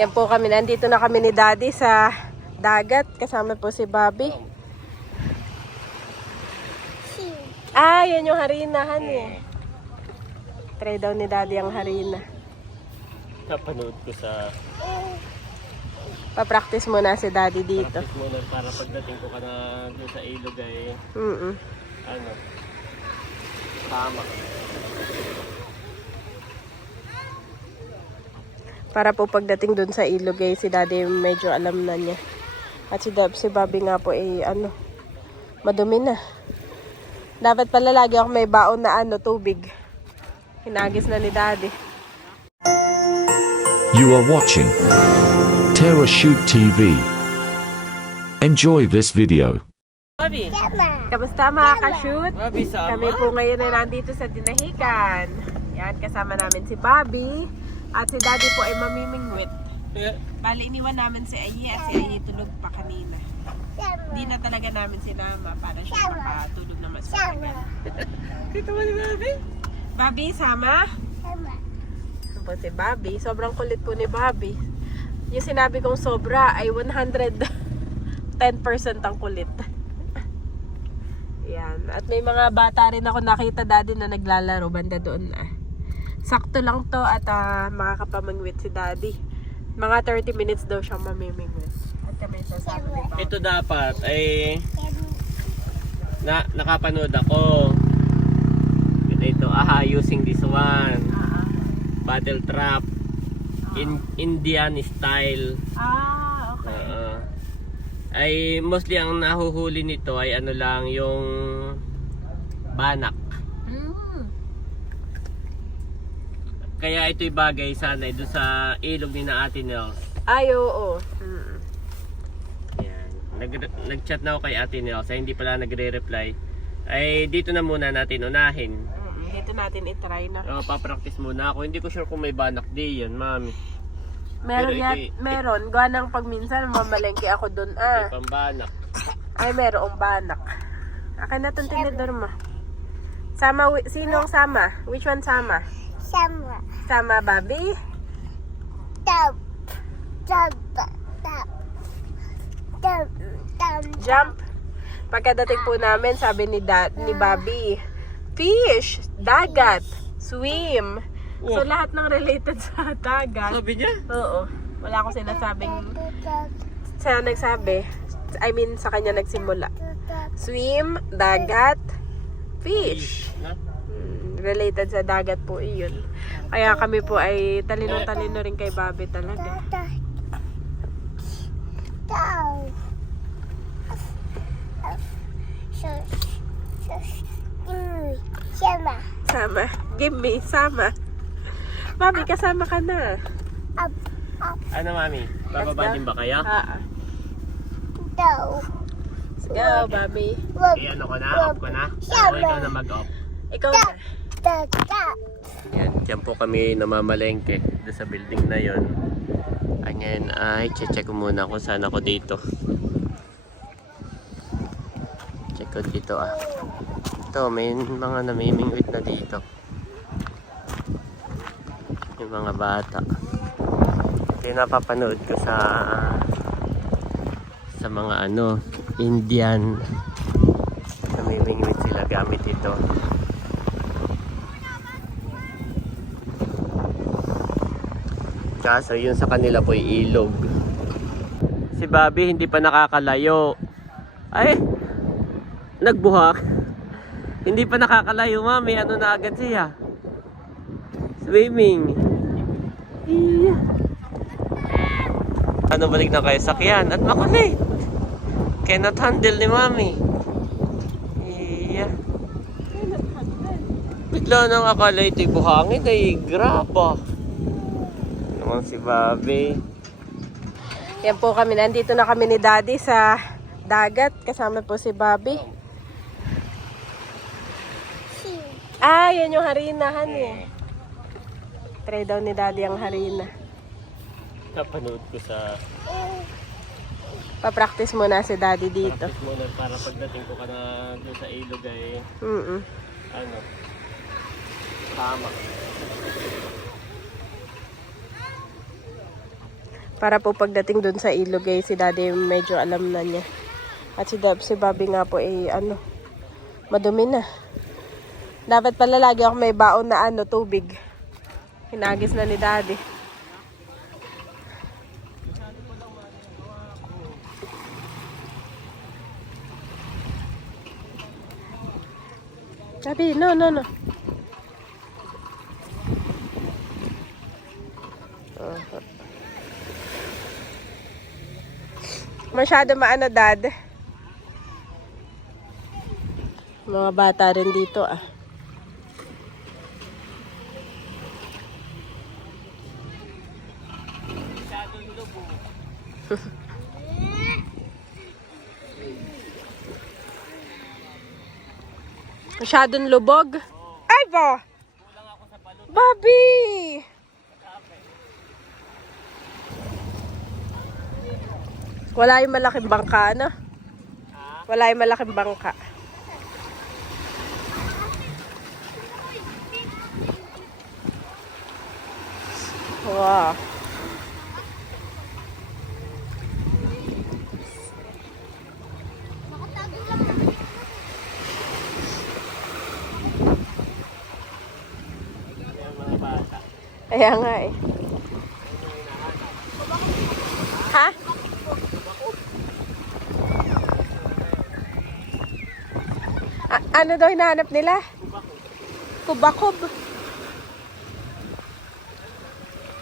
Yan po kami. Nandito na kami ni Daddy sa dagat. Kasama po si Bobby. Ah, yan yung harinahan eh. Try daw ni Daddy ang harina. Napanood ko sa... Pa-practice muna si Daddy dito. Practice muna para pagdating ko ka na doon sa ilog ay... Ano? Tama. Para po pagdating dun sa ilog eh, si Daddy medyo alam na niya. At si Bobby nga po eh, ano, madumi na. Dapat pala lagi ako may baon na ano, tubig. Hinagis na ni Daddy. You are watching Terra Shoot TV. Enjoy this video. Bobby! Kamusta mga ka-shoot? Bobby, sama? Kami po ngayon ay nandito sa Dinahican. Yan, kasama namin si Bobby. At si Daddy po ay mamimingwit. Bali, iniwan namin si Ayi at si Ayi tulog pa kanina. Hindi na talaga namin sinama para siya makatulog na mas matagal. Dito mo ni Bobby? Bobby, sama? Ito po si Bobby. Sobrang kulit po ni Bobby. Yung sinabi kong sobra ay 110% ang kulit. Yan. At may mga bata rin ako nakita Daddy na naglalaro banda doon na. Sakto lang to at makakapamingwit si Daddy. Mga 30 minutes daw siyang mamimingwit. At kami sasabi ni Bobby. Ito dapat ay... nakapanood ako. Ito, using this one. Battle trap. Indian style. Okay. Ay mostly ang nahuhuli nito ay ano lang yung banak. Kaya ito'y bagay sana doon sa ilog ni na Ate Nels. Ay, oo. Yan. Nag-chat na ako kay Ate Nels ay hindi pala nagre-reply. Ay dito na muna natin unahin. Dito natin i-try na. Pa-practice muna ako. Hindi ko sure kung may banak di yan, mami. Meron. Gawa ng pagminsan, mamalengke ako dun. May pambanak. Ay, merong banak. Akin na itong tinidor mo. Sama, sino ang sama? Which one sama? Sama. Sama, Bobby? Tap. Jump. Pagkadating po namin, sabi ni Bobby, fish, dagat, swim. So, lahat ng related sa dagat. Sabi niya? Oo. Wala akong sinasabing, sa nagsabi, I mean, sa kanya nagsimula. Swim, dagat, fish. Related sa dagat po iyon. Kaya kami po ay talino-talino rin kay Bobby talaga. Sama. Sama. Give me, sama. Bobby, kasama ka na. Ano, mami? Bababa din ba kaya? Let's go, Bobby. Ano ko na? Off ko na? O ikaw na mag-off? Ikaw na. Yan, dyan po kami namamalengke doon sa building na yon. Ngayon ay check ko muna kung saan ako dito. Check ko dito Ito, may mga namimingwit na dito. Yung mga bata. Ito yung napapanood ko sa mga Indian. Namimingwit sila gamit ito. Kaso yun sa kanila po ilog. Si Bobby hindi pa nakakalayo. Ay! Nagbuhak. Hindi pa nakakalayo, mami. Ano na agad siya? Swimming. Iya. Ano, balik na kayo sakyan at makulit. Cannot handle ni mami. Iya. Bigla nang akala ito'y buhangin ay graba. Naman si Bobby. Yan po kami. Nandito na kami ni Daddy sa dagat. Kasama po si Bobby. Ah, yan yung harinahan eh. Try daw ni Daddy ang harina. Napanood ko sa... Pa-practice muna si Daddy dito. Practice muna para pagdating ko ka na doon sa ilog ay... Ano? Tama. Para po pagdating dun sa ilog eh, si daddy medyo alam na niya. At si Bobby nga po eh, madumi na. Dapat pala lagi ako may baon na tubig. Hinagis na ni daddy. Sabi, no. Masyado maano, dad. Mga bata rin dito, Masyadong lubog. Ay ba? Bobby! Wala yung malaking bangka, ano? Wala yung malaking bangka. Wow. Kaya nga eh. Ha? Ano daw hinahanap nila? Kubakob.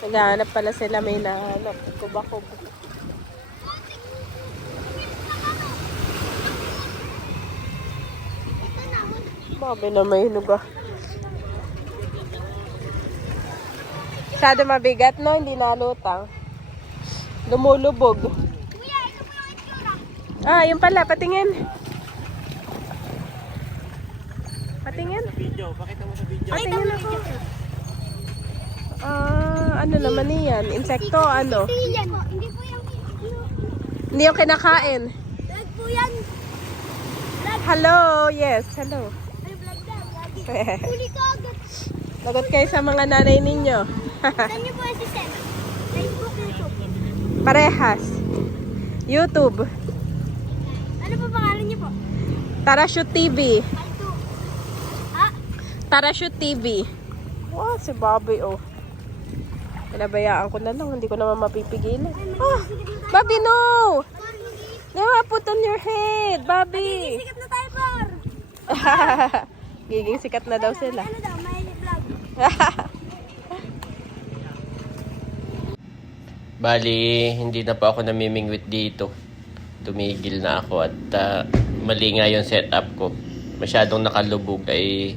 Naghahanap pala sila, may hinahanap. Kubakob. Babi na may hinog Masyado mabigat, no? Hindi nalutang. Lumulubog. Yung pala. Patingin. Patingin. Pakita mo sa video. Patingin ako. Ano naman yan? Insekto, ano? Hindi po yung... Hindi yung kinakain. Vlog po yan. Hello, yes, hello. Ay, vlog na. Huli ko agad. Lagot kayo sa mga nanay ninyo. Saan niyo po si Seb? Facebook, YouTube. Parehas. YouTube. Ano po pangalan niyo po? Tarashoot TV. Ha? Tarashoot TV. Wow, si Bobby, Pinabayaan ko na lang. Hindi ko naman mapipigilan. Bobby, no! No, put on your head, Bobby. Sikat na tayo, Par. Giging sikat na daw sila. Ano daw? May vlog. Bali, hindi na pa ako namimingwit dito. Tumigil na ako at mali nga yung setup ko. Masyadong nakalubog ay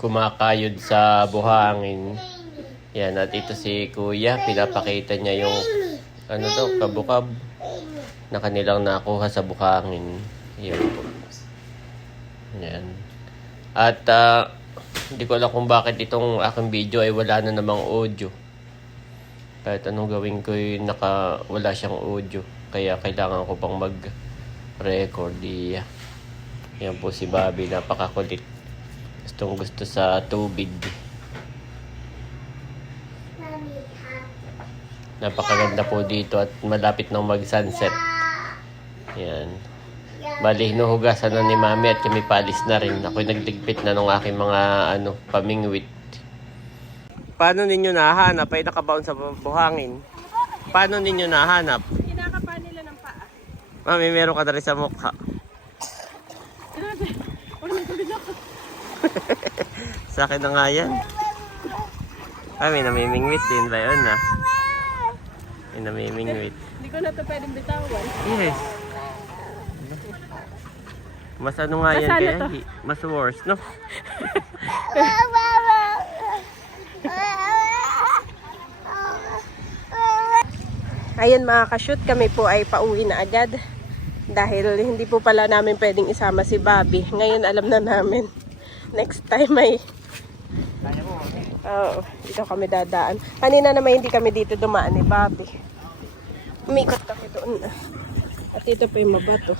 kumakayod sa buhangin. Yan, at ito si Kuya, pinapakita niya yung kabukab na kanilang nakuha sa buhangin. Yan po. Yan. At hindi ko alam kung bakit itong aking video ay wala na namang audio. Kahit anong gawin ko wala siyang audio. Kaya kailangan ko pang mag-record. Yan po si Bobby, napakakulit. Gustong gusto sa tubig. Napakaganda po dito at malapit nang mag-sunset. Yan. Bali, hinuhugasan na ni Mami at kami palis na rin. Ako'y nagligpit na ng aking mga pamingwit. Paano ninyo nahanap? Ay nakabaon sa buhangin. Paano ninyo nahanap? Kinakapa nila ng paa. Mami, meron ka na rin sa mukha. Sa akin na nga yan. May namimingwit din ba yun May namimingwit. Hindi ko na ito pwedeng bitawan. Yes. Mas ano nga yan Mas ano kaya? to? Mas worse, no? Ayan mga ka-shoot, kami po ay pauwi na agad. Dahil hindi po pala namin pwedeng isama si Bobby. Ngayon alam na namin. Next time ay... Oo, dito kami dadaan. Kanina naman hindi kami dito dumaan ni Bobby. Umikot kami doon. At ito po yung mabato.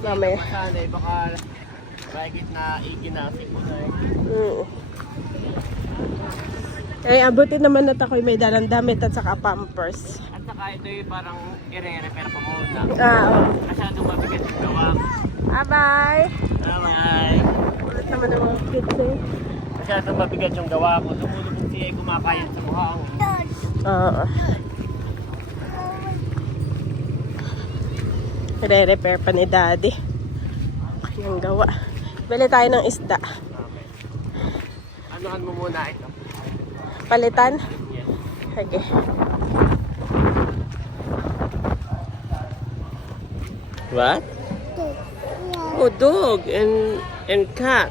Mamaya. Sana baka bakit na iginasik mo na Mm. Ay, abutin naman at ako'y may dalang damit at saka pampers. At saka ito yung parang i-repair ko muna. Oo. Masyadong mabigat yung gawa ko. Bye-bye! Bye-bye! Ulit naman ang mga kids eh. Masyadong mabigat yung gawa ko. Lumulubog siya ay kumakain sa buhang. Oo. Re-repair pa ni Daddy. Yung gawa. Bili tayo ng isda. Anuhan mo muna ito. Palitan? Yes. Sige. What? Oh, dog and cat.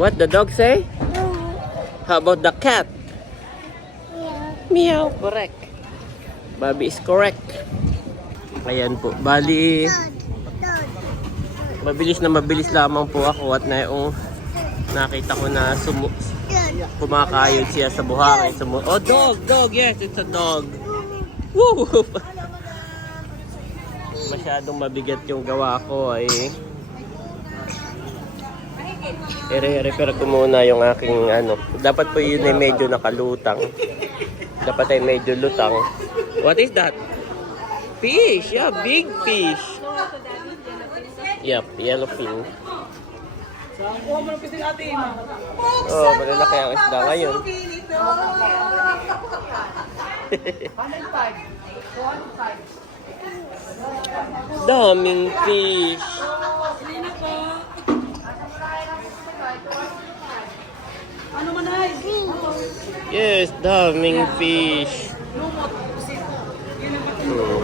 What the dog say? How about the cat? Meow. Correct. Bobby is correct. Ayan po. Bali, mabilis lamang po ako at na yung nakita ko na kumakayod siya sa buhangin. Oh, dog. Yes, it's a dog. Woo! Masyadong mabigat yung gawa ko ay i-repair ko muna yung aking ano. Dapat po yun ay medyo nakalutang. Dapat ay medyo lutang. What is that? Fish! Yeah, big fish. Yep, yellowfin. Oh, malalaki ang isda ngayon. Daming fish. Yes, daming fish.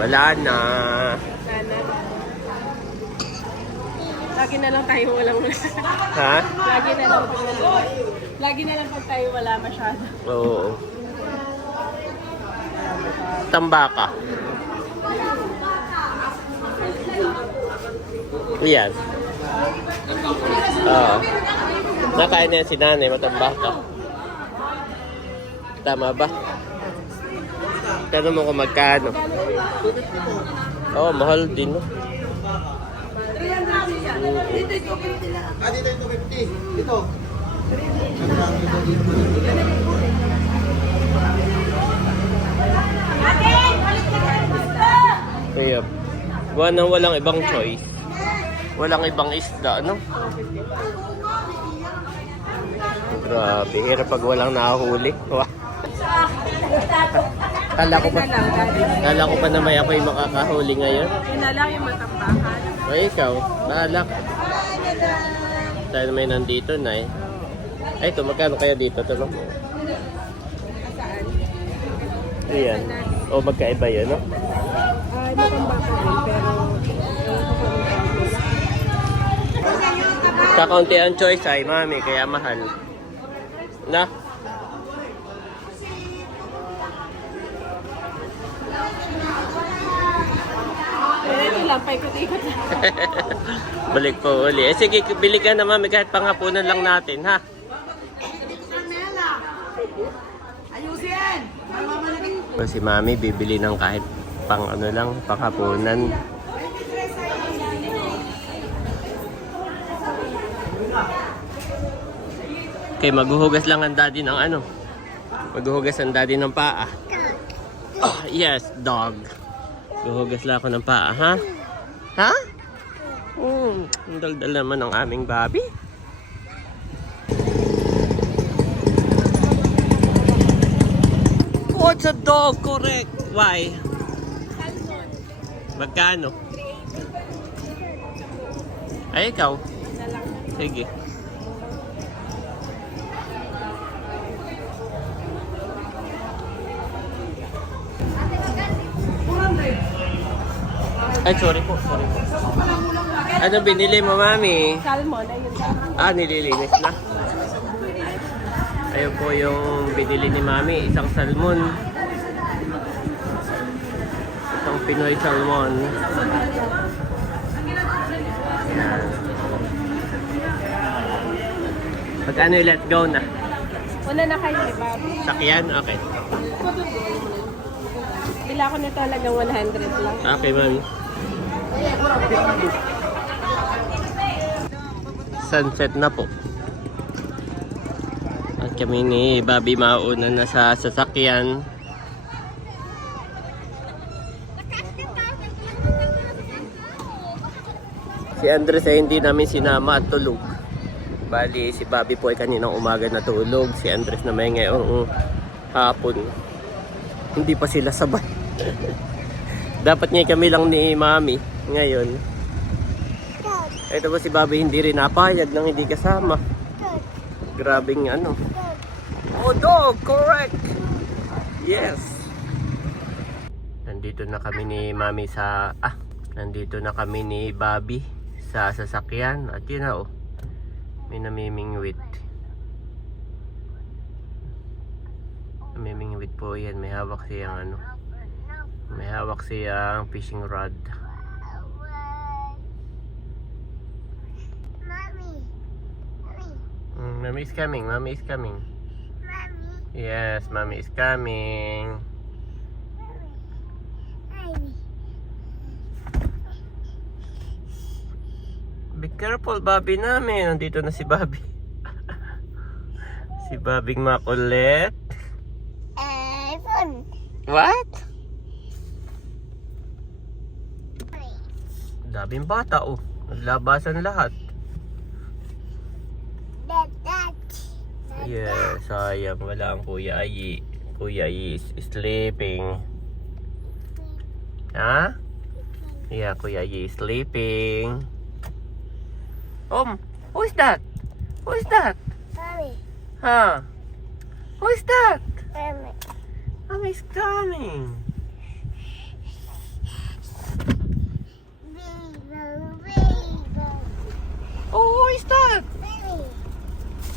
Wala na. Lagi na lang tayo walang Ha? Lagi na lang pag tayo wala masyado. Oo. Tambaka. Yan. Oo. Nakain na yan si nanay, matambaka. Tama ba? Tanong mo kung magkano. Oo, mahal din. No? Dito yung 250. Dito. Kaya, buwan nang walang ibang choice. Walang ibang isda, ano? Grabe, hirap pag walang nahuli. Wow. Kala ko pa na may ako'y makakahuli ngayon. Yun na lang yung matambakan. O ikaw, bahala ka. Tayo may nandito na eh. Ay, ito, magkano kaya dito? Tanong mo. Ayan. O, magkaiba yun, no? Ay, matambakan din, pero... Kakaunti ang choice ay, mami, kaya mahal. Na? Ito lang, paikot-ikot lang. Balik po uli. Eh, sige, bili ka na mami kahit panghapunan lang natin, ha? So, si mami bibili ng kahit pang ano lang, panghapunan. Okay, maghuhugas lang ang daddy ng ano. Maghuhugas ang daddy ng paa. Oh, yes, dog. Maghuhugas lang ako ng paa, ha? Ha? Ang daldal naman ng aming Bobby. What's a dog? Correct. Why? Magkano? Ay, ikaw. Sige. Ay, sorry po. Ano binili mo, mami? Salmon, ayun sa... Ah, nililinis na. Ayun po yung binili ni mami. Isang salmon. Isang Pinoy salmon. Ayan. Magkano yung let go na? Wala na kayo, di ba? Sakyan? Okay. Bila ko na talagang 100 lang. Okay, mami. Sunset na po. At kami ni Bobby mauna na sa sasakyan. Si Andres ay hindi namin sinama at tulog. Bali, si Bobby po ay kaninang umaga natulog. Si Andres na may ngayong hapon. Hindi pa sila sabay. Dapat nga kami lang ni Mami ngayon. Ito po si Bobby hindi rin napayag nang hindi kasama. Grabing ano. Oh, dog! Correct! Yes! Nandito na kami ni Mami sa... nandito na kami ni Bobby sa sasakyan. At yun na, oh. May namimingwit. Namimingwit po yan. May hawak siyang ano. May hawak siyang fishing rod. Mommy is coming. Mommy is coming. Yes, Mommy is coming. Be careful, Bobby namin. Nandito na si Bobby. Si Bobby makulit. What? Daming bata, oh. Naglabasan lahat. Yeah, sayang. Wala ang Kuya Ayi. Kuya Ayi is sleeping. Ha? Yeah, Kuya Ayi is sleeping. Who is that? Who is that? Huh? Who is that? Mommy is coming. Oh, who is that?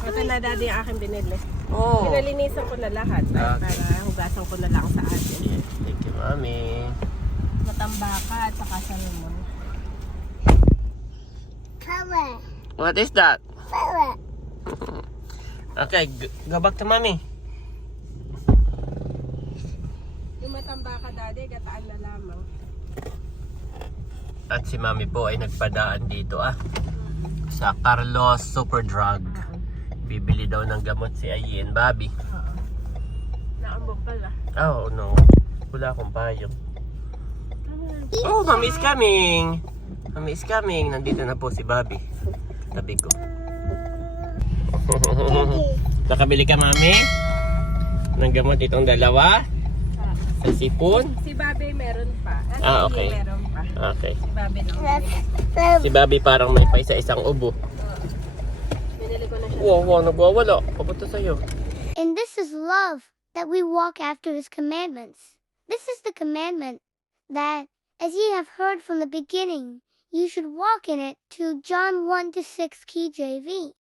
Ito na daddy ang aking binili. Oh. Pinalinisan ko na lahat para hugasan ko na lang sa atin. Yes, thank you, Mommy. Matambaka at saka salmon. What is that? Okay, go back to Mommy. Yung matambaka daddy, gataan na lamang. At si Mommy po ay nagpadaan dito sa Carlos Super Drug. Bibili daw ng gamot si Ayi and Bobby. Naambog pala. Oh no, wala akong payong. Oh, Mommy is coming. Mommy is coming. Nandito na po si Bobby. Tabi ko. Nakabili ka, Mommy? Ng gamot itong dalawa? Sa sipon? Si Bobby meron pa. Okay. Meron pa. Okay. Si Bobby lang. Si Bobby parang may pa isa-isang ubo. Binili ko na siya. Wow, nagwawala. Papunta sa'yo. And this is love, that we walk after his commandments. This is the commandment, that, as ye have heard from the beginning, you should walk in it, to John 1-6 KJV.